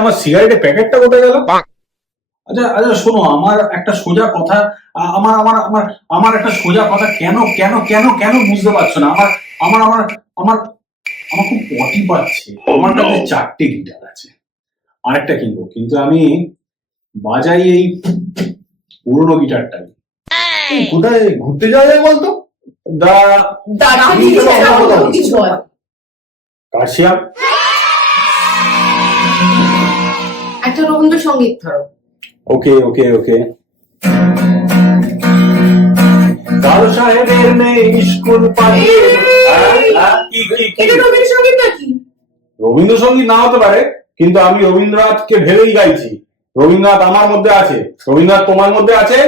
আমার সিগারেটের প্যাকেটটা কোথায় গেল? আচ্ছা আচ্ছা শোনো, আমার একটা সোজা কথা, আমার আমার আমার আমার একটা সোজা কথা, কেন কেন কেন কেন বুঝতে পারছো না? আমার আমার আমার আমার আমার খুব পটি পাচ্ছে। আমার কাছে 4টে গিটার আছে, আরেকটা কিনবো, কিন্তু আমি বাজাই এই পুরোনো গিটারটাই। কোথায় ঘুরতে যাওয়া যায় বলতো? দা কাশিয়া। একটা রবীন্দ্রসঙ্গীত ধরো। ওকে ওকে ওকে। কালো সাহেবের মেয়ে স্কুল পাঠিয়ে। এটা রবীন্দ্রসঙ্গীত নাকি? রবীন্দ্রসঙ্গীত না হতে পারে, কিন্তু আমি রবীন্দ্রনাথকে ভেবেই গাইছি। রবীন্দ্রনাথ আমার মধ্যে আছে, রবীন্দ্রনাথ তোমার মধ্যে আছে,